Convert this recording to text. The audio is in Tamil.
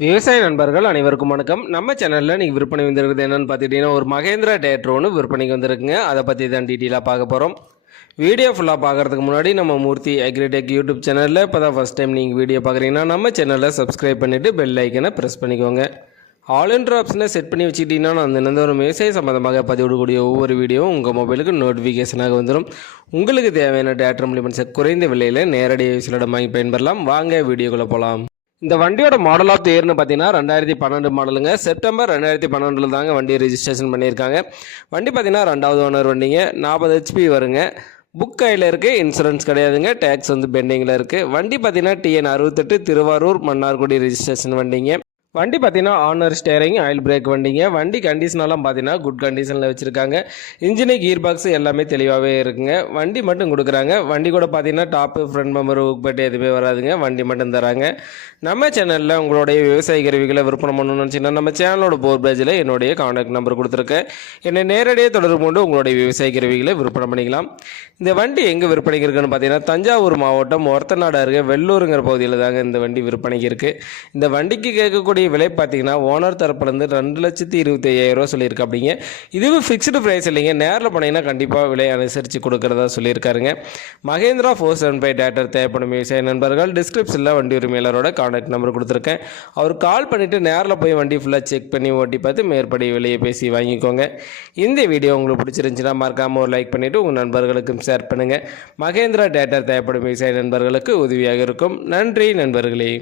விவசாய நண்பர்கள் அனைவருக்கும் வணக்கம். நம்ம சேனலில் நீங்கள் விற்பனை வந்திருக்குது என்னென்னு பார்த்துக்கிட்டிங்கன்னா ஒரு மகேந்திரா டிராக்டர் ஒன்று விற்பனைக்கு வந்திருக்குங்க. அதை பற்றி தான் டீட்டெயிலாக பார்க்க போகிறோம். வீடியோ ஃபுல்லாக பார்க்குறதுக்கு முன்னாடி நம்ம மூர்த்தி அக்ரிடெக் யூடியூப் சேனலில் இப்போ தான் ஃபஸ்ட் டைம் நீங்கள் வீடியோ பார்க்குறீங்கன்னா நம்ம சேனலில் சப்ஸ்கிரைப் பண்ணிவிட்டு பெல் ஐக்கனை ப்ரெஸ் பண்ணிக்கோங்க. ஆல் இன்ட்ரு ஆப்ஷனை செட் பண்ணி வச்சுக்கிட்டிங்கன்னா நான் தினந்தோறும் விவசாய சம்மந்தமாக பதிவிடக்கூடிய ஒவ்வொரு வீடியோவும் உங்கள் மொபைலுக்கு நோட்டிஃபிகேஷனாக வந்துடும். உங்களுக்கு தேவையான டிராக்டர் இம்ப்ளிமெண்ட்ஸை குறைந்த விலையில் நேரடி விவசாயிடம் வாங்கி பயன்பெறலாம். வாங்க வீடியோக்குள்ளே போகலாம். இந்த வண்டியோட மாடல் ஆஃப் த இயர்னு பார்த்தீங்கன்னா 2012 மாடலுங்க. செப்டம்பர் 2012 தாங்க வண்டி ரெஜிஸ்ட்ரேஷன் பண்ணியிருக்காங்க. வண்டி பார்த்தீங்கன்னா 2வது ஓனர் வண்டிங்க. 40 HP வருங்க. புக் கையில் இருக்குது, இன்சூரன்ஸ் கிடையாதுங்க. டேக்ஸ் வந்து பெண்டிங்கில் இருக்குது. வண்டி பார்த்தீங்கன்னா TN 68 திருவாரூர் மன்னார்குடி ரெஜிஸ்ட்ரேஷன் வண்டிங்க. வண்டி பார்த்தீங்கன்னா ஆனர் ஸ்டேரிங், ஆயில் பிரேக் வண்டிங்க. வண்டி கண்டிஷனெல்லாம் பார்த்தீங்கன்னா குட் கண்டிஷனில் வச்சுருக்காங்க. இன்ஜினு கீர் பாக்ஸ் எல்லாமே தெளிவாகவே இருக்குங்க. வண்டி மட்டும் கொடுக்குறாங்க. வண்டி கூட பார்த்தீங்கன்னா டாப்பு ஃப்ரண்ட் பம்பர் உட்பட்டு எதுவுமே வராதுங்க. வண்டி மட்டும் தராங்க. நம்ம சேனலில் உங்களுடைய விவசாய கருவிகளை விற்பனை பண்ணணும்னு நினச்சிங்கன்னா நம்ம சேனலோட போர் பேஜில் என்னுடைய கான்டாக்ட் நம்பர் கொடுத்துருக்கேன். என்னை நேரடியாக தொடர்பு கொண்டு உங்களுடைய விவசாய கருவிகளை விற்பனை பண்ணிக்கலாம். இந்த வண்டி எங்கே விற்பனைக்கு இருக்குன்னு பார்த்தீங்கன்னா தஞ்சாவூர் மாவட்டம் ஒரத்தநாடு அருகே வெள்ளூருங்கிற பகுதியில் தாங்க இந்த வண்டி விற்பனைக்கு இருக்குது. இந்த வண்டிக்கு கேட்கக்கூடிய விலை பார்த்தீங்கன்னா ஓனர் தரப்புலேருந்து 2,25,000 சொல்லியிருக்கு. அப்படிங்க இதுவும் ஃபிக்ஸ்டு ப்ரைஸ் இல்லைங்க. நேரில் போனீங்கன்னா கண்டிப்பாக விலை அனுசரித்து கொடுக்குறதா சொல்லியிருக்காருங்க. மகேந்திரா 475 டிராக்டர் தேவைப்படும் விவசாய நண்பர்கள் டிஸ்கிரிப்ஷனில் வண்டி உரிமையாளரோட கான்டாக்ட் நம்பர் கொடுத்துருக்கேன். அவர் கால் பண்ணிவிட்டு நேரில் போய் வண்டி ஃபுல்லாக செக் பண்ணி ஓட்டி பார்த்து மேற்படி விலையை பேசி வாங்கிக்கோங்க. இந்த வீடியோ உங்களுக்கு பிடிச்சிருந்துச்சுன்னா மறக்காமல் ஒரு லைக் பண்ணிவிட்டு உங்கள் நண்பர்களுக்கும் ஷேர் பண்ணுங்கள். மகேந்திரா டிராக்டர் தேவைப்படும் விவசாய நண்பர்களுக்கு உதவியாக இருக்கும். நன்றி நண்பர்களே.